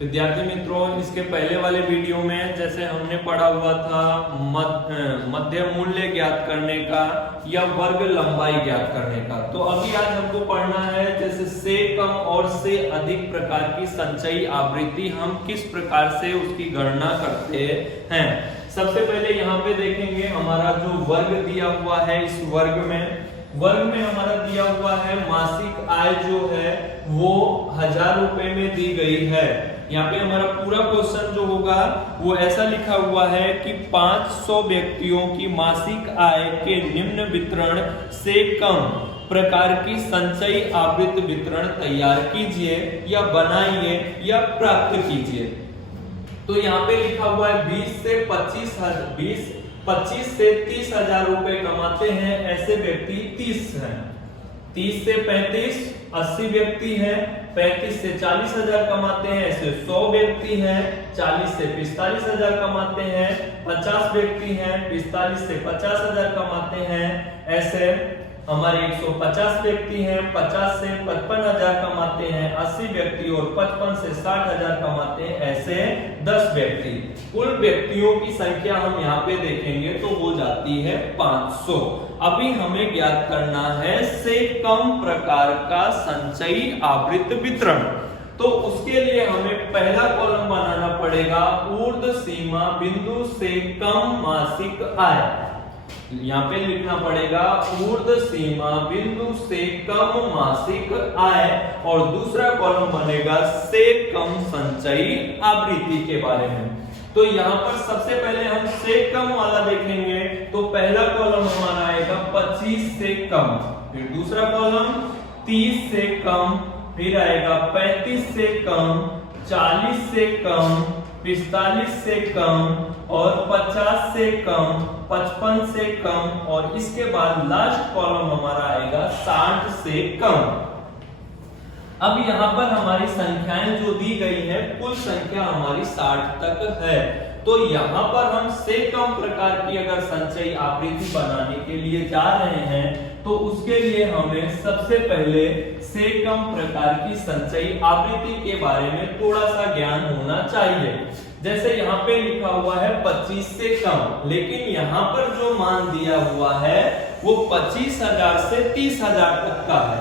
विद्यार्थी मित्रों, इसके पहले वाले वीडियो में जैसे हमने पढ़ा हुआ था मध्य मूल्य ज्ञात करने का या वर्ग लंबाई ज्ञात करने का, तो अभी आज हमको पढ़ना है जैसे से कम और से अधिक प्रकार की संचयी आवृत्ति हम किस प्रकार से उसकी गणना करते हैं। सबसे पहले यहाँ पे देखेंगे हमारा जो वर्ग दिया हुआ है, इस वर्ग में हमारा दिया हुआ है मासिक आय जो है वो 1000 रुपए में दी गई है। यहाँ पे हमारा पूरा क्वेश्चन जो होगा वो ऐसा लिखा हुआ है कि 500 व्यक्तियों की मासिक आय के निम्न वितरण से कम प्रकार की संचयी आवृत्ति वितरण तैयार कीजिए या बनाइए या प्राप्त कीजिए। तो यहाँ पे लिखा हुआ है 20 से 30 हजार रुपए कमाते हैं ऐसे व्यक्ति 30 हैं। 30 से 35 80 व्यक्ति हैं। 35 से 40 हजार कमाते हैं ऐसे 100 व्यक्ति हैं। 40 से 45 हजार कमाते हैं 50 व्यक्ति हैं। 45 से 50 हजार कमाते हैं ऐसे हमारे 150 व्यक्ति हैं। 50 से 55 हजार कमाते हैं 80 व्यक्ति और 55 से 60 हजार कमाते हैं ऐसे 10 व्यक्ति। कुल व्यक्तियों की संख्या हम यहाँ पे देखेंगे तो हो जाती है 500। अभी हमें ज्ञात करना है से कम प्रकार का संचयी आवृत्ति वितरण। तो उसके लिए हमें पहला कॉलम बनाना पड़ेगा ऊर्ध्व सीमा बिंदु से कम मासिक आय। यहाँ पे लिखना पड़ेगा ऊर्ध्व सीमा बिंदु से कम मासिक आय और दूसरा कॉलम बनेगा से कम संचयी आवृत्ति के बारे में। तो यहाँ पर सबसे पहले हम से कम वाला देखेंगे तो पहला कॉलम हमारा आएगा 25 से कम, फिर दूसरा कॉलम 30 से कम, फिर आएगा 35 से कम, 40 से कम, 45 से कम और 50 से कम, 55 से कम और इसके बाद लास्ट कॉलम हमारा आएगा 60 से कम। अब यहाँ पर हमारी संख्याएं जो दी गई है कुल संख्या हमारी 60 तक है। तो यहाँ पर हम से कम प्रकार की अगर संचयी आवृत्ति बनाने के लिए जा रहे हैं तो उसके लिए हमें सबसे पहले से कम प्रकार की संचयी आवृत्ति के बारे में थोड़ा सा ज्ञान होना चाहिए। जैसे यहाँ पे लिखा हुआ है 25 से कम, लेकिन यहाँ पर जो मान दिया हुआ है वो 25,000 से 30,000 तक का है।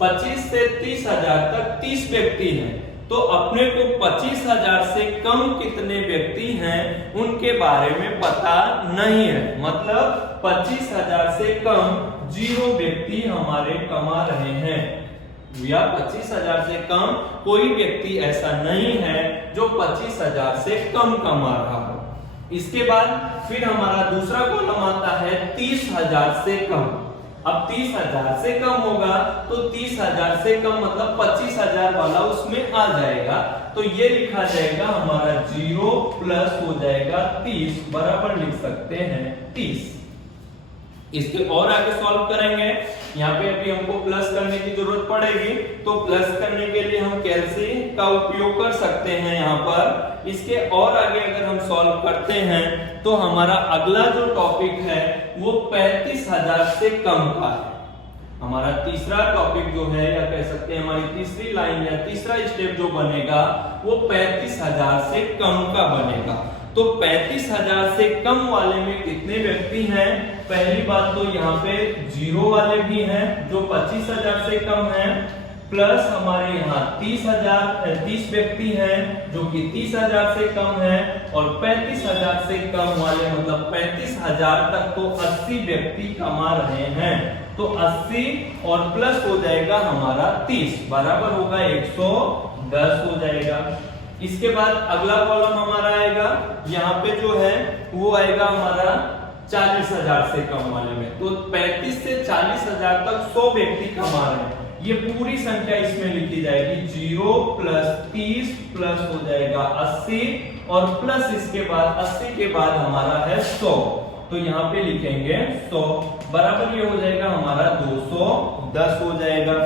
25 से 30,000 तक 30 व्यक्ति हैं, तो अपने को 25,000 से कम कितने व्यक्ति हैं उनके बारे में पता नहीं है। मतलब 25,000 से कम 0 व्यक्ति हमारे कमा रहे हैं या 25,000 से कम कोई व्यक्ति ऐसा नहीं है जो 25,000 से कम कमा रहा हो। इसके बाद फिर हमारा दूसरा कॉलम आता है 30,000 से कम। अब 30,000 से कम होगा तो 30,000 से कम मतलब 25,000 वाला उसमें आ जाएगा। तो ये लिखा जाएगा हमारा 0 प्लस हो जाएगा 30 बराबर लिख सकते हैं 30। इसके और आगे सॉल्व करेंगे। यहाँ पे अभी हमको प्लस करने की जरूरत पड़ेगी, तो प्लस करने के लिए हम कैलसी का उपयोग कर सकते हैं यहाँ पर। इसके और आगे अगर हम सॉल्व करते हैं तो हमारा अगला जो टॉपिक है वो 35,000 से कम का है। हमारा तीसरा टॉपिक जो है या कह सकते हैं हमारी तीसरी लाइन या तीसरा स्टेप जो बनेगा वो 35,000 से कम का बनेगा। तो 35,000 से कम वाले में कितने व्यक्ति हैं? पहली बात तो यहाँ पे 0 वाले भी हैं जो 25,000 से कम हैं, प्लस हमारे यहाँ 30 व्यक्ति हैं जो कि 30,000 से कम हैं और 35,000 से कम वाले मतलब 35,000 तक तो 80 व्यक्ति कमा रहे हैं। तो 80 और प्लस हो जाएगा हमारा 30 बराबर होगा 110 हो जाएगा। इसके बाद अगला कॉलम हमारा आएगा यहाँ पे जो है वो आएगा हमारा 40,000 से कम वाले में। तो 35 से 40,000 तक 100 व्यक्ति कमा रहे हैं। ये पूरी संख्या इसमें लिखी जाएगी 0 प्लस 30 प्लस हो जाएगा 80 और प्लस इसके बाद 80 के बाद हमारा है 100। तो यहाँ पे लिखेंगे 100 बराबर ये हो जाएगा हमारा 210 हो जाएगा।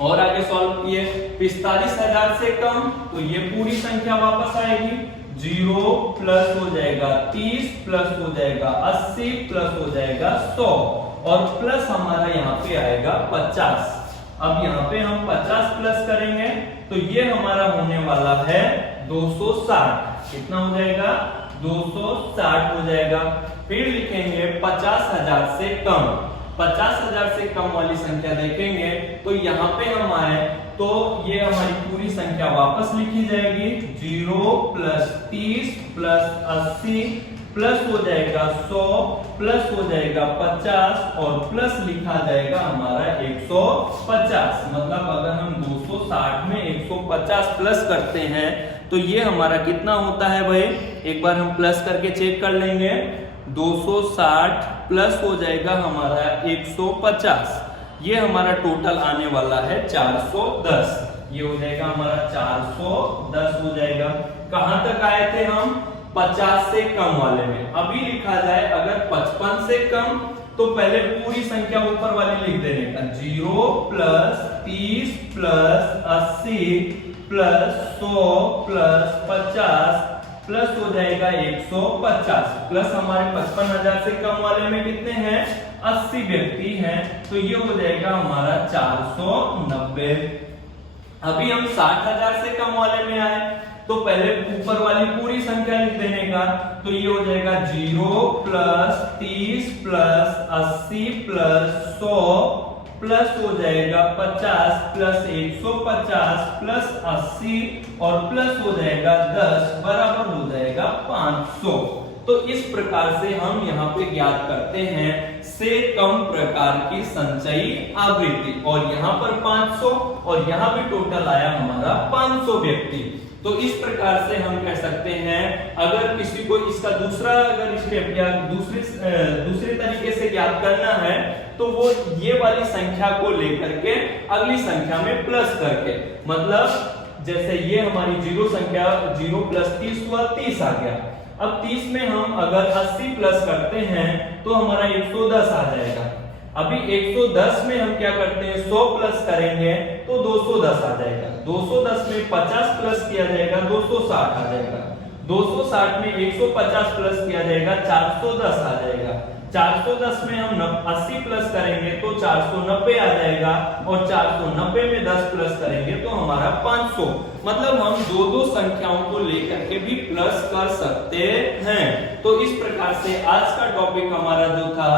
और आगे सॉल्व किए 45,000 से कम, तो ये पूरी संख्या वापस आएगी 0 प्लस हो जाएगा 30 प्लस हो जाएगा 80 प्लस हो जाएगा 100 और प्लस हमारा यहाँ पे आएगा 50। अब यहाँ पे हम 50 प्लस करेंगे तो ये हमारा होने वाला है 260। कितना हो जाएगा? 260 हो जाएगा। फिर लिखेंगे 50,000 से कम। 50,000 से कम वाली संख्या देखेंगे तो यहाँ पे हम आए तो ये हमारी पूरी संख्या वापस लिखी जाएगी। 0 प्लस 30 प्लस 80 प्लस हो जाएगा 100 प्लस हो जाएगा 50 और प्लस लिखा जाएगा हमारा 150। मतलब अगर हम 260 में 150 प्लस करते हैं तो ये हमारा कितना होता है भाई? एक बार हम प्लस करके चेक कर लेंगे। 260 प्लस हो जाएगा हमारा 150। ये हमारा टोटल आने वाला है 410। ये हो जाएगा हमारा 410 हो जाएगा। कहां तक आए थे हम? 50 से कम वाले में। अभी लिखा जाए अगर 55 से कम तो पहले पूरी संख्या ऊपर वाली लिख देने का। 0 plus 30 plus 80 plus 100 plus 50 plus हो जाएगा 150 प्लस हमारे 55,000 से कम वाले में कितने हैं? 80 व्यक्ति हैं तो ये हो जाएगा हमारा 490। अभी हम 60,000 से कम वाले में आए तो पहले ऊपर वाली पूरी संख्या लिख देने का। तो ये हो जाएगा 0 प्लस 30 प्लस 80 प्लस 100 प्लस हो जाएगा 50 प्लस 150 प्लस 80 और प्लस हो जाएगा 10 बराबर हो जाएगा 500। तो इस प्रकार से हम यहाँ पे ज्ञात करते हैं से कम प्रकार की संचयी आवृत्ति। और यहाँ पर 500 और यहाँ भी टोटल आया हमारा 500 व्यक्ति। तो इस प्रकार से हम कह सकते हैं अगर किसी को इसका दूसरा अगर स्टेप या दूसरे तरीके से ज्ञात करना है तो वो ये वाली संख्या को लेकर के अगली संख्या में प्लस करके, मतलब जैसे ये हमारी जीरो संख्या 0 प्लस 30 हुआ 30 आ गया। अब 30 में हम अगर 80 प्लस करते हैं तो हमारा 110 आ जाएगा। अभी 110 में हम क्या करते हैं? 100 प्लस करेंगे तो 210 आ जाएगा। 210 में 50 प्लस किया जाएगा 260 आ जाएगा। 260 में 150 प्लस किया जाएगा 410 आ जाएगा। 410 में हम 80 प्लस करेंगे तो 490 आ जाएगा और 490 में 10 प्लस करेंगे तो हमारा 500। मतलब हम दो संख्याओं को लेकर के भी प्लस कर सकते हैं। तो इस प्रकार से आज का टॉपिक हमारा जो था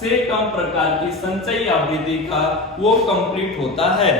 से कम प्रकार की संचयी आवृत्ति का वो कंप्लीट होता है।